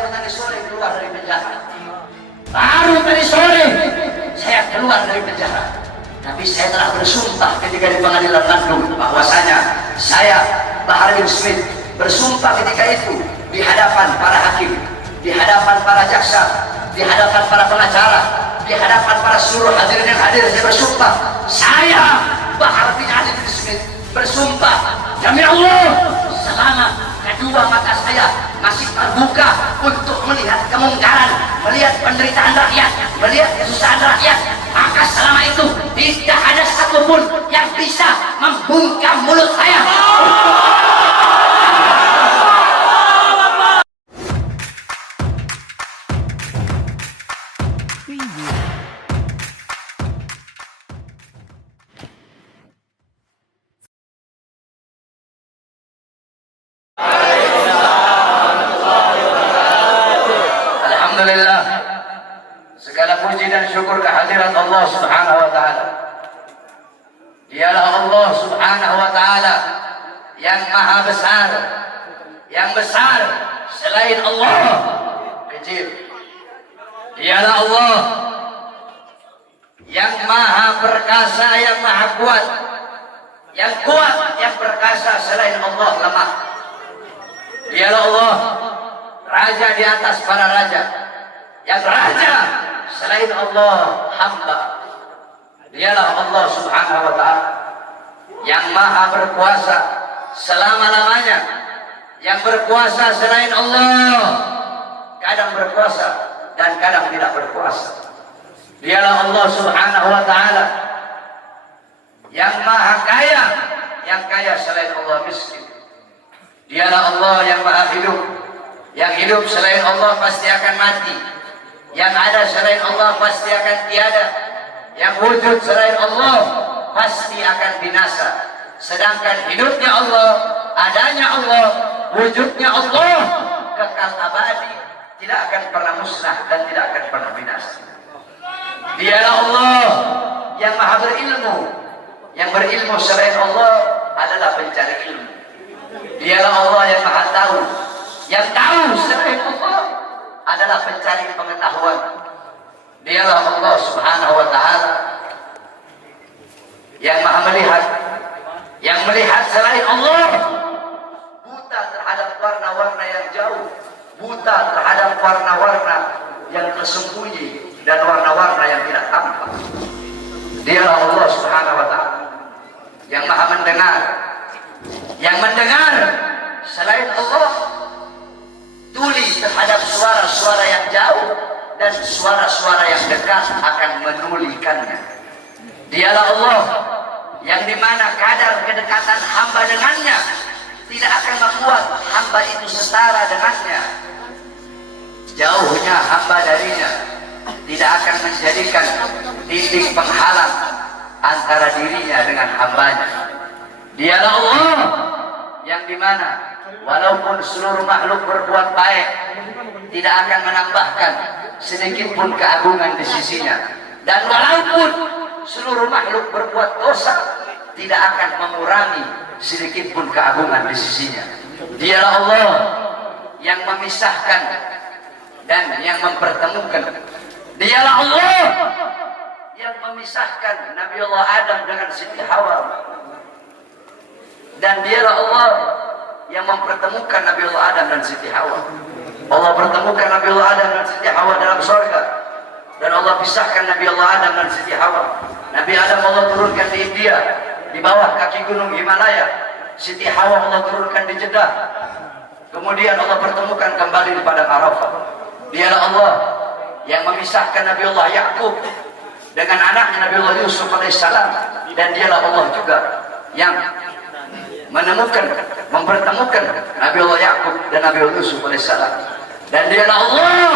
baru tadi sore keluar dari penjara. Baru tadi sore saya keluar dari penjara. Tapi saya telah bersumpah ketika di pengadilan Bandung bahwasanya saya Bahar bin Smith bersumpah ketika itu di hadapan para hakim, di hadapan para jaksa, di hadapan para pengacara, di hadapan para seluruh hadirin yang hadir, saya bersumpah, saya Bahar bin Ali bin Smith bersumpah demi Allah, selama kedua mata saya masih terbuka untuk melihat kemungkaran, melihat penderitaan rakyat, melihat kesusahan rakyat, maka selama itu tidak ada satupun yang bisa membungkam mulut saya. Alhamdulillah, segala puji dan syukur kehadirat Allah Subhanahu wa taala. Dialah Allah Subhanahu wa taala yang maha besar, yang besar selain Allah kecil. Dialah Allah yang maha perkasa, yang maha kuat, yang kuat, yang perkasa selain Allah lemah. Dialah Allah raja di atas para raja, yang raja selain Allah hamba. Dialah Allah Subhanahu wa ta'ala yang maha berkuasa selama-lamanya, yang berkuasa selain Allah kadang berkuasa dan kadang tidak berkuasa. Dialah Allah Subhanahu wa ta'ala yang maha kaya, yang kaya selain Allah miskin. Dialah Allah yang maha hidup, yang hidup selain Allah pasti akan mati, yang ada selain Allah pasti akan tiada, yang wujud selain Allah pasti akan binasa. Sedangkan hidupnya Allah, adanya Allah, wujudnya Allah kekal abadi, tidak akan pernah musnah dan tidak akan pernah binasa. Dialah Allah yang maha berilmu, yang berilmu selain Allah adalah pencari ilmu. Dialah Allah yang maha tahu, yang tahu selain Allah adalah pencari pengetahuan. Dialah Allah Subhanahu wa ta'ala yang maha melihat, yang melihat selain Allah buta terhadap warna-warna yang jauh, buta terhadap warna-warna yang tersembunyi dan warna-warna yang tidak tampak. Dialah Allah Subhanahu wa ta'ala yang maha mendengar, yang mendengar selain Allah tuli terhadap suara-suara yang jauh dan suara-suara yang dekat akan menulikannya. Dialah Allah yang dimana kadar kedekatan hamba dengannya tidak akan membuat hamba itu setara dengannya. Jauhnya hamba darinya tidak akan menjadikan dinding penghalang antara dirinya dengan hambanya. Dialah Allah yang dimana walaupun seluruh makhluk berbuat baik tidak akan menambahkan sedikit pun keagungan di sisinya, dan walaupun seluruh makhluk berbuat dosa tidak akan mengurangi sedikit pun keagungan di sisinya. Dialah Allah yang memisahkan dan yang mempertemukan. Dialah Allah yang memisahkan Nabi Allah Adam dengan Siti Hawa, dan dialah Allah yang mempertemukan Nabi Allah Adam dan Siti Hawa. Allah pertemukan Nabi Allah Adam dan Siti Hawa dalam surga, dan Allah pisahkan Nabi Allah Adam dan Siti Hawa. Nabi Adam Allah turunkan di India, di bawah kaki gunung Himalaya. Siti Hawa Allah turunkan di Jeddah. Kemudian Allah pertemukan kembali di padang Arafah. Dialah Allah yang memisahkan Nabi Allah Yakub dengan anaknya Nabi Allah Yusuf alaihissalam, dan dialah Allah juga yang menemukan, mempertemukan Nabi Allah Yakub dan Nabi Allah Yusuf alaihissalam. Dan dialah Allah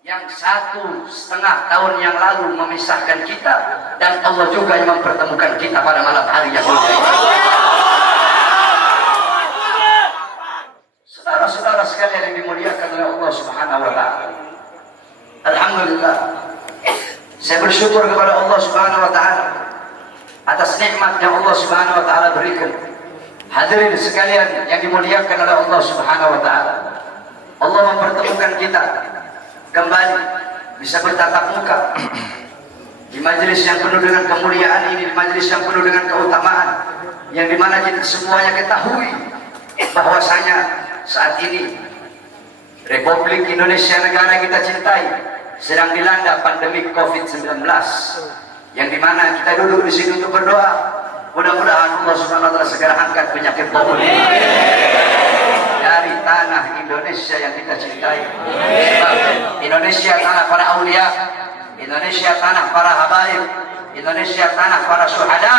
yang 1,5 tahun yang lalu memisahkan kita, dan Allah juga yang mempertemukan kita pada malam hari yang mulia ini. Saudara-saudara sekalian yang dimuliakan oleh Allah Subhanahu wa ta'ala, alhamdulillah, saya bersyukur kepada Allah Subhanahu wa ta'ala atas nikmat yang Allah Subhanahu wa ta'ala berikan. Hadirin sekalian yang dimuliakan oleh Allah Subhanahu wa ta'ala, Allah mempertemukan kita kembali bisa bertatap muka di majelis yang penuh dengan kemuliaan ini, di majelis yang penuh dengan keutamaan, yang dimana kita semuanya ketahui bahwasanya saat ini Republik Indonesia, negara kita cintai, sedang dilanda pandemi COVID-19, yang dimana kita duduk di sini untuk berdoa. Mudah-mudahan Allah Subhanahu wa Ta'ala segera angkat penyakit COVID dari tanah Indonesia yang kita cintai. Sebab Indonesia tanah para aulia, Indonesia tanah para habaib, Indonesia tanah para syuhada.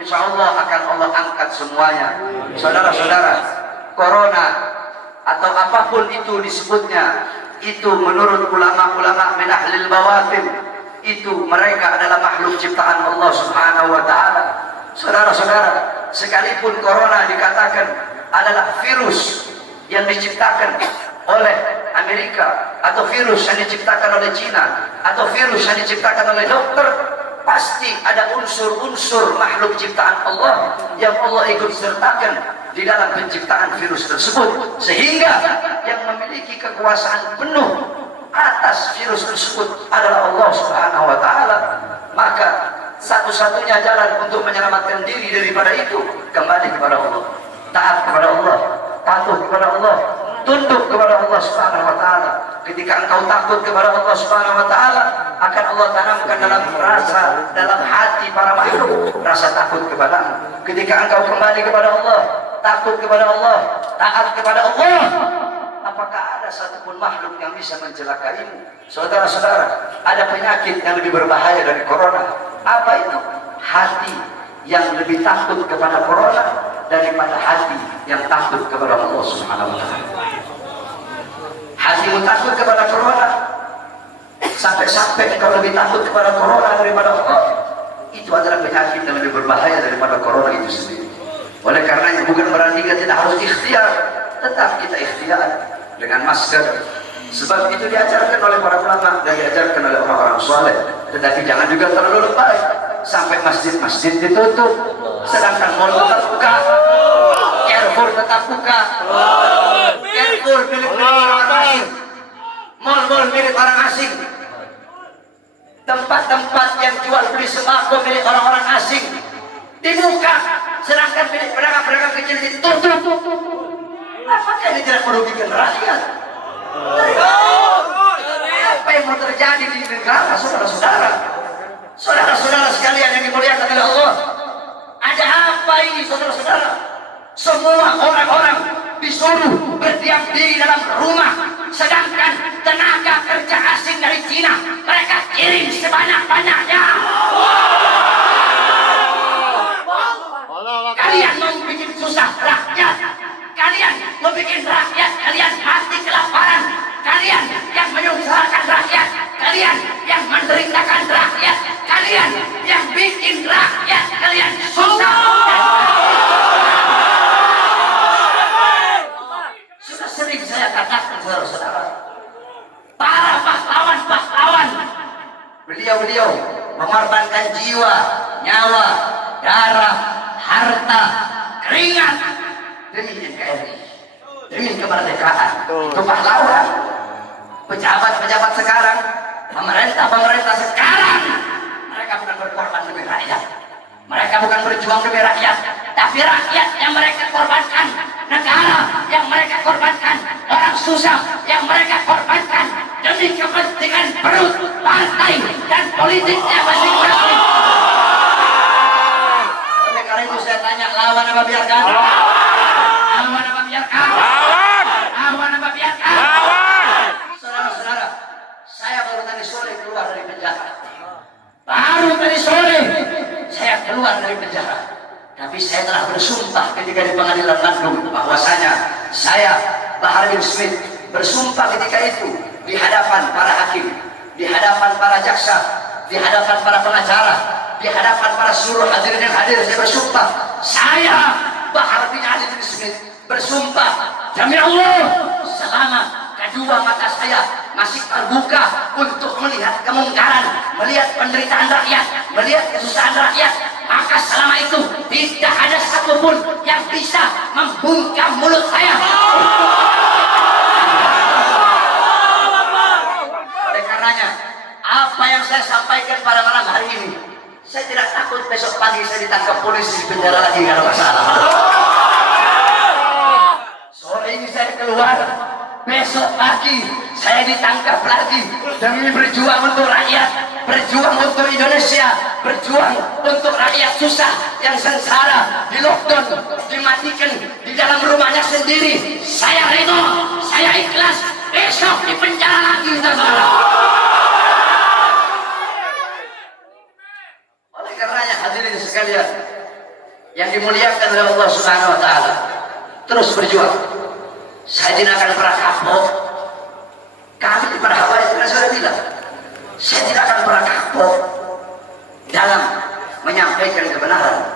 Insya Allah akan Allah angkat semuanya. Saudara-saudara, corona atau apapun itu disebutnya, itu menurut ulama-ulama min ahlil bawatin, itu mereka adalah makhluk ciptaan Allah Subhanahu wa Ta'ala. Saudara-saudara, sekalipun corona dikatakan adalah virus yang diciptakan oleh Amerika, atau virus yang diciptakan oleh Cina, atau virus yang diciptakan oleh dokter, pasti ada unsur-unsur makhluk ciptaan Allah yang Allah ikut sertakan di dalam penciptaan virus tersebut, sehingga yang memiliki kekuasaan penuh atas virus tersebut adalah Allah Subhanahu wa Ta'ala. Maka satu-satunya jalan untuk menyelamatkan diri daripada itu, kembali kepada Allah, taat kepada Allah, patuh kepada Allah, tunduk kepada Allah Subhanahu wa Ta'ala. Ketika engkau takut kepada Allah Subhanahu wa Ta'ala, akan Allah tanamkan dalam hati para makhluk rasa takut kepada. Ketika engkau kembali kepada Allah, takut kepada Allah, taat kepada Allah, apakah ada satupun makhluk yang bisa mencelakaimu? Saudara-saudara, ada penyakit yang lebih berbahaya dari corona. Apa itu? Hati yang lebih takut kepada corona daripada hati yang takut kepada Allah Subhanahu wa Ta'ala. Hatimu takut kepada corona, sampai engkau lebih takut kepada corona daripada Allah. Itu adalah penyakit yang lebih berbahaya daripada corona itu sendiri. Oleh karenanya bukan berarti kita tidak harus ikhtiar, tetap kita ikhtiar dengan masker. Sebab itu diajarkan oleh para ulama dan diajarkan oleh orang-orang soleh. Tetapi jangan juga terlalu lebay sampai masjid-masjid ditutup, sedangkan mal tetap buka, Carrefour tetap buka, Carrefour milik orang asing, mal-mal milik orang asing, tempat-tempat yang jual beli sembako milik orang-orang asing dibuka, sedangkan milik pedagang-pedagang kecil ditutup. Apakah ini tidak merugikan rakyat? Apa yang mau terjadi di negara, saudara-saudara? Saudara-saudara sekalian yang dimuliakan oleh Allah, ada apa ini, saudara-saudara? Semua orang-orang disuruh berdiam diri dalam rumah, sedangkan tenaga kerja asing dari Cina mereka kirim sebanyak-banyaknya. Kalian mau bikin susah rakyat, kalian mau bikin rakyat kalian mati kelaparan, kalian yang menyusahkan rakyat, kalian yang menderitakan rakyat, kalian yang bikin rakyat kalian susah. Sudah sering saya katakan, saudara-saudara, para pahlawan-pahlawan, beliau-beliau mengorbankan jiwa, nyawa, darah, harta, keringat demi NKRI, demi kemerdekaan. Itu pahlawan. Pejabat-pejabat sekarang, pemerintah sekarang, mereka bukan berkorban demi rakyat, mereka bukan berjuang demi rakyat, tapi rakyat yang mereka korbankan, negara yang mereka korbankan, orang susah yang mereka korbankan demi kepentingan perut, partai, dan politiknya masing-masing. Oleh karena itu saya tanya, lawan apa biarkan? Lawan apa biarkan? Lawan apa biarkan? Saudara-saudara, saya baru tadi sore keluar dari penjara. Baru tadi sore saya keluar dari penjara. Tapi saya telah bersumpah ketika di pengadilan Bandung bahwasanya saya, Bahar bin Smith, bersumpah ketika itu di hadapan para hakim, di hadapan para jaksa, di hadapan para pengacara, di hadapan para seluruh hadirin yang hadir. Saya bersumpah, saya Bahar bin Ali bin Smith bersumpah demi Allah, selama kedua mata saya masih terbuka untuk melihat kemungkaran, melihat penderitaan rakyat, melihat kesusahan rakyat, maka selama itu tidak ada satupun yang bisa membungkam mulut saya. besok pagi saya ditangkap polisi di penjara lagi kalau masalah. Sore ini saya keluar, besok pagi saya ditangkap lagi demi berjuang untuk rakyat, berjuang untuk Indonesia, berjuang untuk rakyat susah yang sengsara, di lockdown, dimatikan di dalam rumahnya sendiri. Saya ridho, saya ikhlas, besok di penjara lagi, saudara. Oleh karenanya hadirin sekalian yang dimuliakan oleh Allah Subhanahu wa taala, terus berjuang. Saya tidak akan pernah kapok. Kami di para habaib pernah saya bilang, saya tidak akan pernah kapok dalam menyampaikan kebenaran.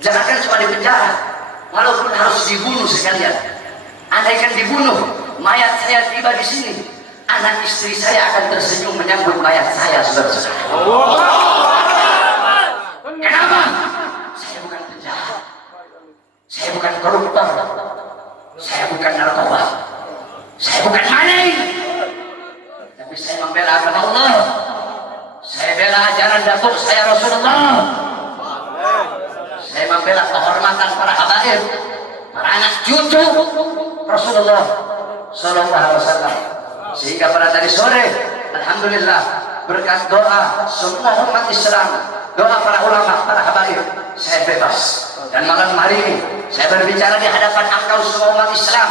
Jangankan cuma di penjara, walaupun harus dibunuh sekalian. Andaikan dibunuh, mayat saya tiba di sini, anak istri saya akan tersenyum menyambut mayat saya, saudara-saudara. Kenapa? Saya bukan penjahat, saya bukan koruptor, saya bukan narkoba, saya bukan maling, tapi saya membela agama Allah. Saya bela ajaran datuk saya Rasulullah. Saya membela kehormatan para habaib, para anak cucu Rasulullah Sallallahu Alaihi Wasallam. Sehingga pada tadi sore, alhamdulillah, berkat doa semua umat Islam, doa para ulama, para habaib, saya bebas. Dan malam hari ini saya berbicara di hadapan engkau semua umat Islam.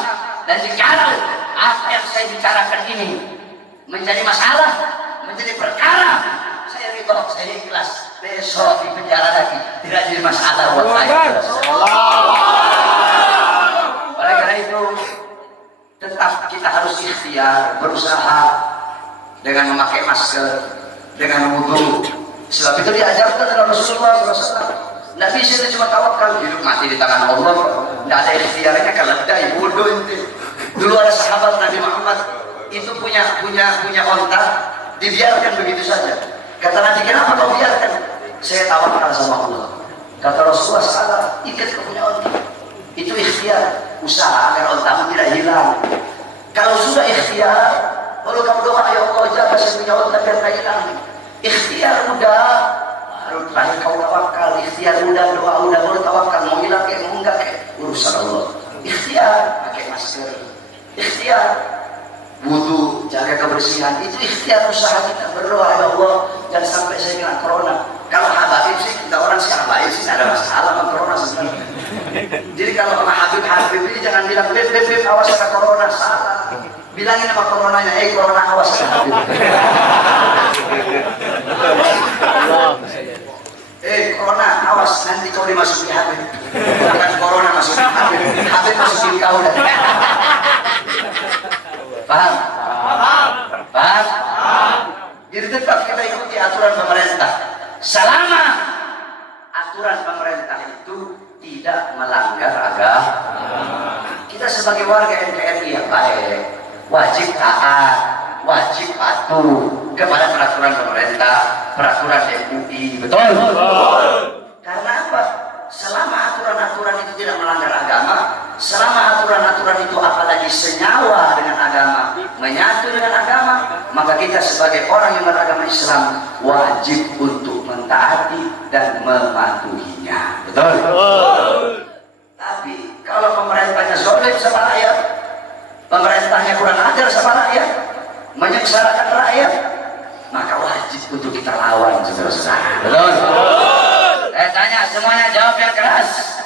Dan jikalau apa yang saya bicarakan ini menjadi masalah, menjadi perkara, saya ridho, saya ikhlas. Besok di penjara lagi tidak jadi masalah buat saya. Oleh karena itu, tetap kita harus ikhtiar, berusaha dengan memakai masker, dengan wudu. Sebab itu diajarkan oleh Rasulullah SAW. Nabi itu cuma tawakal, hidup mati di tangan Allah. Tidak ada ikhtiarnya, keledai, wudu itu. Dulu ada sahabat Nabi Muhammad itu punya onta, dibiarkan begitu saja. Kata Nabi, kenapa kau biarkan? Saya tawakal sama Allah. Kata Rasulullah, salah, ikat ke punya onta. Itu ikhtiar, usaha agar ontamu tidak hilang. Kalau sudah ikhtiar, lalu kamu doa, ya Allah, jaga saya punya onta biar tidak hilang. Ikhtiar udah, baru terakhir kau tawakal. Ikhtiar udah, doa udah, baru tawakal. Mau hilang kayak mau enggak kayak urusan Allah. Ikhtiar, pakai masker. Ikhtiar, wudu, jaga kebersihan. Itu ikhtiar usaha kita, berdoa, ya Allah, jangan sampai saya kena corona. Kalau habaib sih, kita orang sih habaib sih, tidak ada masalah sama corona sebenarnya. Jadi kalau sama Habib ini jangan bilang, Beb, awas kena corona, salah. Bilangin sama coronanya, corona awas kena Habib. Corona awas, nanti kau dimasuki Habib. Bukan corona masukin Habib, Habib masukin kau. Paham? Paham? Jadi tetap kita ikuti aturan pemerintah. Selama aturan pemerintah itu tidak melanggar agama, kita sebagai warga NKRI yang baik wajib taat, wajib patuh kepada peraturan pemerintah, peraturan MUI. Betul? Karena apa? Selama aturan-aturan itu tidak melanggar agama, selama aturan-aturan itu apalagi senyawa dengan agama, menyatu dengan agama, maka kita sebagai orang yang beragama Islam wajib untuk mentaati dan mematuhinya. Betul? Tapi kalau pemerintahnya zalim sama rakyat, pemerintahnya kurang ajar sama rakyat, menyengsarakan rakyat, maka wajib untuk kita lawan, saudara-saudara. Betul? Saya tanya semuanya, jawab yang keras.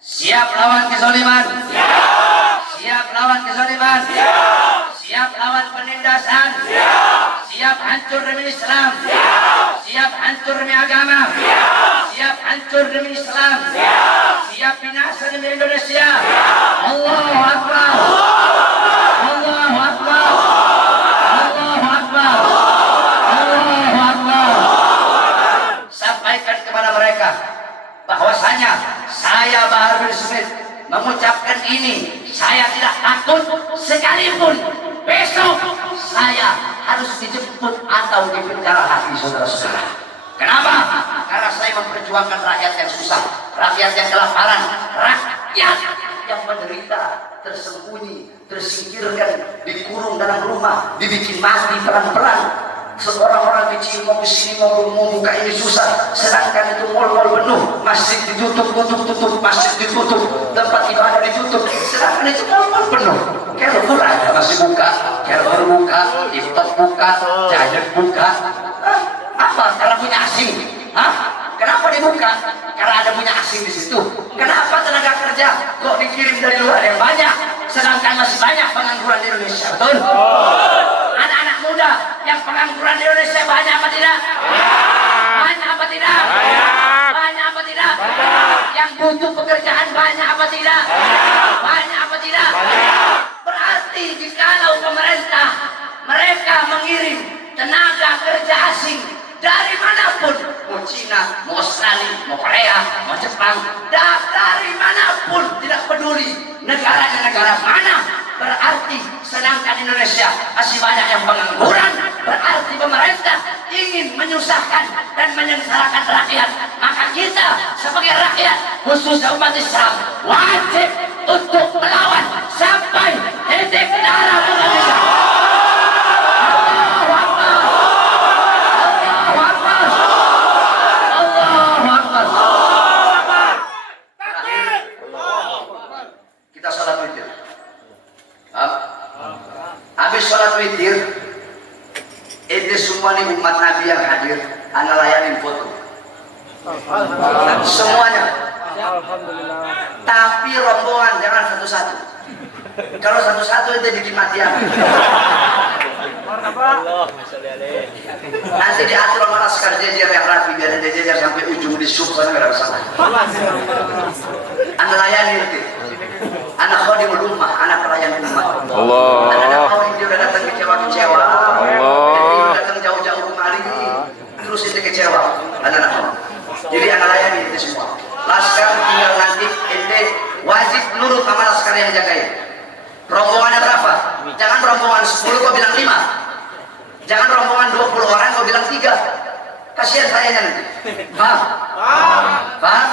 Siap lawan kezaliman? Siap. Siap lawan kezaliman? Siap. Siap lawan penindasan? Siap. Siap hancur demi Islam? Siap. Siap hancur demi agama? Siap. Siap hancur demi Islam? Siap. Siap binasa demi Indonesia? Siap. Allahu Akbar. Allahu Akbar. Allahu Akbar. Allahu Akbar. Sampaikan kepada mereka bahwasanya saya Bahar bin Smith mengucapkan ini, saya tidak takut sekalipun besok saya harus dijemput atau dipenjara lagi, saudara-saudara. Kenapa? Karena saya memperjuangkan rakyat yang susah, rakyat yang kelaparan, rakyat yang menderita, tersembunyi, tersingkirkan, dikurung dalam rumah, dibikin mati pelan-pelan. Seorang-orang kecil mau kesini mau buka ini susah, sedangkan itu mal-mal penuh, masjid ditutup, masjid ditutup, tempat ibadah ditutup, sedangkan itu mal-mal penuh. Carrefour ada masih buka, Carrefour buka, TikTok buka, Giant buka. Apa? Karena punya asing. Kenapa dibuka? Karena ada punya asing di situ. Kenapa tenaga kerja kok dikirim dari luar yang banyak, sedangkan masih banyak pengangguran di Indonesia? Betul? Anak-anak muda yang pengangguran di Indonesia banyak apa tidak? Banyak apa tidak? Banyak apa tidak? Yang butuh pekerjaan banyak apa tidak? Banyak apa tidak? Berarti jikalau pemerintah mereka mengirim tenaga kerja asing dari manapun, mau Cina, mau Australia, mau Korea, mau Jepang, dari manapun, tidak peduli negara mana, berarti sedangkan Indonesia masih banyak yang pengangguran, berarti pemerintah ingin menyusahkan dan menyengsarakan rakyat. Maka kita sebagai rakyat, khususnya umat Islam, wajib untuk melawan sampai titik darah penghabisan. Kita sholat witir. Habis sholat witir, ini semua nih umat Nabi yang hadir, anda layanin foto. Semuanya. Tapi rombongan jangan satu-satu. Kalau satu-satu itu bikin matian. Nanti diatur sama laskar jejer yang rapi, biar ada jejer sampai ujung di sub, kan nggak ada masalah. Anda layani nanti. Anak khodimul ummah, anak pelayan umat. Allah. Anak orang dia udah datang kecewa-kecewa. Allah. Dia udah datang jauh-jauh kemari, terus ini kecewa. Anak-anak orang. Jadi anak layani itu semua. Laskar tinggal nanti, ente wajib nurut sama laskar yang jagain. Rombongannya berapa? Jangan rombongan 10 kau bilang 5. Jangan rombongan 20 orang kau bilang 3. Kasihan saya nanti. Paham? Paham?